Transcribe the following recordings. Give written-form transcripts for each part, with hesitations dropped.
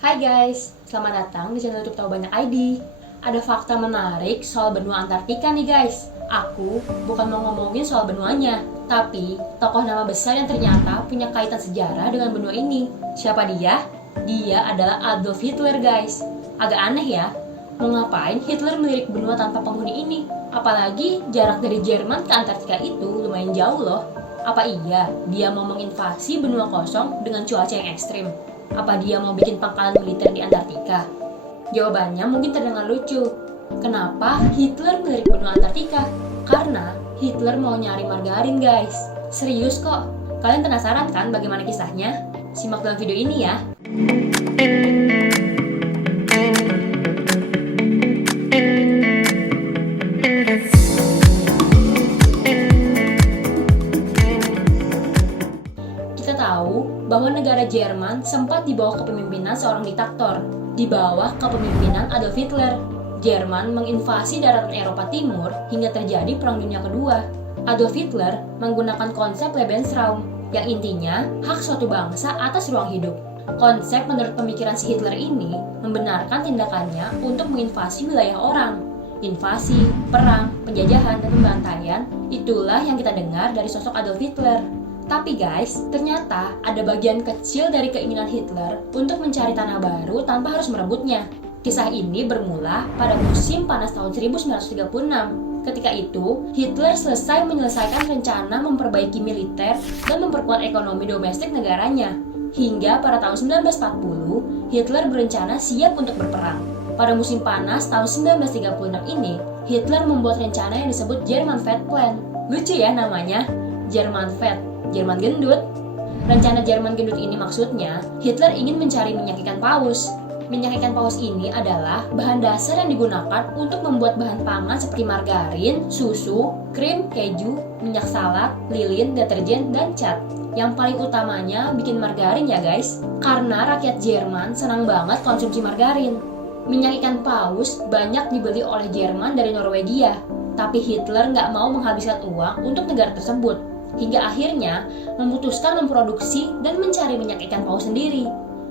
Hai guys, selamat datang di channel YouTube Tahu Banyak ID. Ada fakta menarik soal benua Antartika nih guys. Aku bukan mau ngomongin soal benuanya, tapi tokoh nama besar yang ternyata punya kaitan sejarah dengan benua ini. Siapa dia? Dia adalah Adolf Hitler guys. Agak aneh ya, mau ngapain Hitler melirik benua tanpa penghuni ini? Apalagi jarak dari Jerman ke Antartika itu lumayan jauh loh. Apa iya dia mau menginvasi benua kosong dengan cuaca yang ekstrim? Apa dia mau bikin pangkalan militer di Antartika? Jawabannya mungkin terdengar lucu. Kenapa Hitler melirik benua Antartika? Karena Hitler mau nyari margarin guys. Serius kok. Kalian penasaran kan bagaimana kisahnya? Simak dalam video ini ya. Kita tahu bahwa negara Jerman sempat di bawah kepemimpinan seorang diktator. Di bawah kepemimpinan Adolf Hitler, Jerman menginvasi daratan Eropa Timur hingga terjadi Perang Dunia Kedua. Adolf Hitler menggunakan konsep Lebensraum, yang intinya hak suatu bangsa atas ruang hidup. Konsep menurut pemikiran si Hitler ini membenarkan tindakannya untuk menginvasi wilayah orang. Invasi, perang, penjajahan, dan pembantaian, itulah yang kita dengar dari sosok Adolf Hitler. Tapi guys, ternyata ada bagian kecil dari keinginan Hitler untuk mencari tanah baru tanpa harus merebutnya. Kisah ini bermula pada musim panas tahun 1936. Ketika itu, Hitler selesai menyelesaikan rencana memperbaiki militer dan memperkuat ekonomi domestik negaranya. Hingga pada tahun 1940, Hitler berencana siap untuk berperang. Pada musim panas tahun 1936 ini, Hitler membuat rencana yang disebut German Fat Plan. Lucu ya namanya, German Fat. Jerman gendut. Rencana Jerman gendut ini maksudnya Hitler ingin mencari minyak ikan paus. Minyak ikan paus ini adalah bahan dasar yang digunakan untuk membuat bahan pangan seperti margarin, susu, krim, keju, minyak salad, lilin, deterjen, dan cat. Yang paling utamanya bikin margarin ya guys, karena rakyat Jerman senang banget konsumsi margarin. Minyak ikan paus banyak dibeli oleh Jerman dari Norwegia, tapi Hitler nggak mau menghabiskan uang untuk negara tersebut. Hingga akhirnya memutuskan memproduksi dan mencari minyak ikan paus sendiri.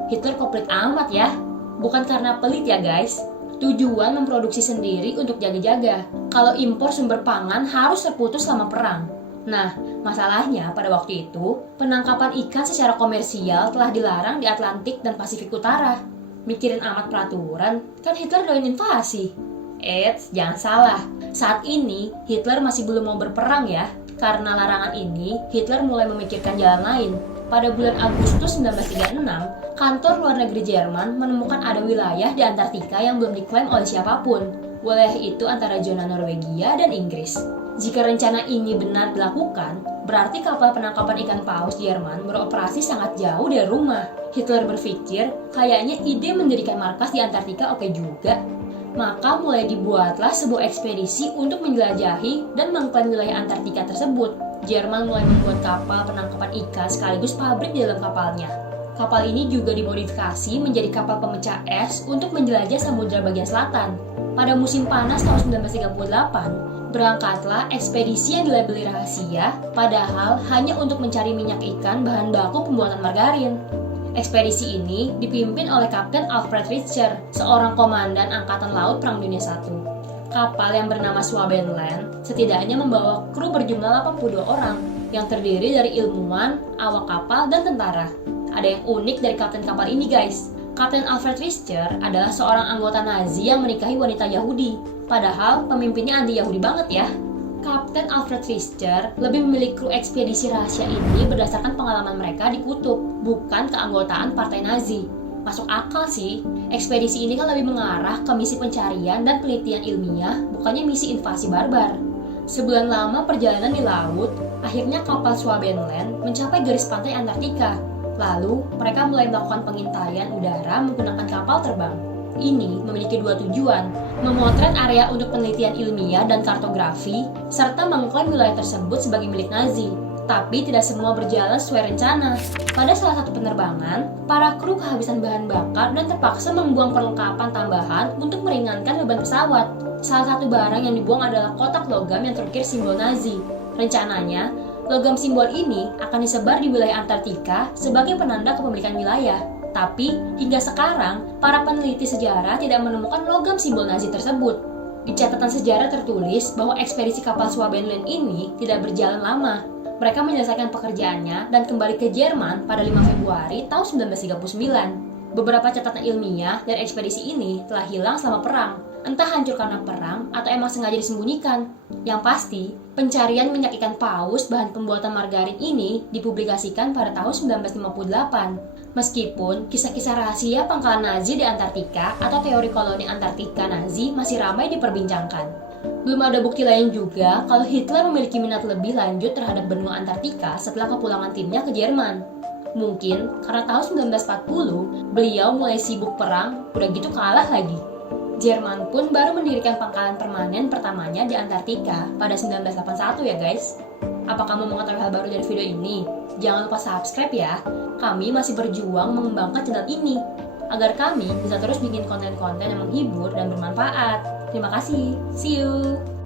Hitler komplit amat ya. Bukan karena pelit ya guys. Tujuan memproduksi sendiri untuk jaga-jaga. Kalau impor sumber pangan harus terputus selama perang. Nah, masalahnya pada waktu itu, penangkapan ikan secara komersial telah dilarang di Atlantik dan Pasifik Utara. Mikirin amat peraturan, kan Hitler doain invasi. Eits, jangan salah. Saat ini, Hitler masih belum mau berperang ya. Karena larangan ini, Hitler mulai memikirkan jalan lain. Pada bulan Agustus 1936, kantor luar negeri Jerman menemukan ada wilayah di Antartika yang belum diklaim oleh siapapun. Wilayah itu antara zona Norwegia dan Inggris. Jika rencana ini benar dilakukan, berarti kapal penangkapan ikan paus Jerman beroperasi sangat jauh dari rumah. Hitler berpikir, kayaknya ide mendirikan markas di Antartika oke juga. Maka mulai dibuatlah sebuah ekspedisi untuk menjelajahi dan mengklaim wilayah Antartika tersebut. Jerman mulai membuat kapal penangkapan ikan sekaligus pabrik di dalam kapalnya. Kapal ini juga dimodifikasi menjadi kapal pemecah es untuk menjelajah samudra bagian selatan. Pada musim panas tahun 1938, berangkatlah ekspedisi yang dilabeli rahasia, padahal hanya untuk mencari minyak ikan bahan baku pembuatan margarin. Ekspedisi ini dipimpin oleh Kapten Alfred Richter, seorang komandan Angkatan Laut Perang Dunia I. Kapal yang bernama Schwabenland setidaknya membawa kru berjumlah 82 orang yang terdiri dari ilmuwan, awak kapal, dan tentara. Ada yang unik dari kapten kapal ini guys. Kapten Alfred Richter adalah seorang anggota Nazi yang menikahi wanita Yahudi. Padahal pemimpinnya anti-Yahudi banget ya. Kapten Alfred Richter lebih memilih kru ekspedisi rahasia ini berdasarkan pengalaman mereka di kutub, bukan keanggotaan partai Nazi. Masuk akal sih, ekspedisi ini kan lebih mengarah ke misi pencarian dan penelitian ilmiah, bukannya misi invasi barbar. Sebulan lama perjalanan di laut, akhirnya kapal Schwabenland mencapai garis pantai Antartika. Lalu, mereka mulai melakukan pengintaian udara menggunakan kapal terbang. Ini memiliki dua tujuan, memotret area untuk penelitian ilmiah dan kartografi, serta mengklaim wilayah tersebut sebagai milik Nazi. Tapi tidak semua berjalan sesuai rencana. Pada salah satu penerbangan, para kru kehabisan bahan bakar dan terpaksa membuang perlengkapan tambahan untuk meringankan beban pesawat. Salah satu barang yang dibuang adalah kotak logam yang terukir simbol Nazi. Rencananya, logam simbol ini akan disebar di wilayah Antartika sebagai penanda kepemilikan wilayah. Tapi, hingga sekarang, para peneliti sejarah tidak menemukan logam simbol Nazi tersebut. Di catatan sejarah tertulis bahwa ekspedisi kapal Swabenland ini tidak berjalan lama. Mereka menyelesaikan pekerjaannya dan kembali ke Jerman pada 5 Februari tahun 1939. Beberapa catatan ilmiah dari ekspedisi ini telah hilang selama perang. Entah hancur karena perang atau emang sengaja disembunyikan. Yang pasti, pencarian minyak ikan paus bahan pembuatan margarin ini dipublikasikan pada tahun 1958. Meskipun kisah-kisah rahasia pangkalan Nazi di Antartika atau teori koloni Antartika Nazi masih ramai diperbincangkan. Belum ada bukti lain juga kalau Hitler memiliki minat lebih lanjut terhadap benua Antartika setelah kepulangan timnya ke Jerman. Mungkin karena tahun 1940 beliau mulai sibuk perang, udah gitu kalah lagi. Jerman pun baru mendirikan pangkalan permanen pertamanya di Antartika pada 1981 ya guys. Apa kamu mengetahui hal baru dari video ini? Jangan lupa subscribe ya. Kami masih berjuang mengembangkan channel ini agar kami bisa terus bikin konten-konten yang menghibur dan bermanfaat. Terima kasih. See you.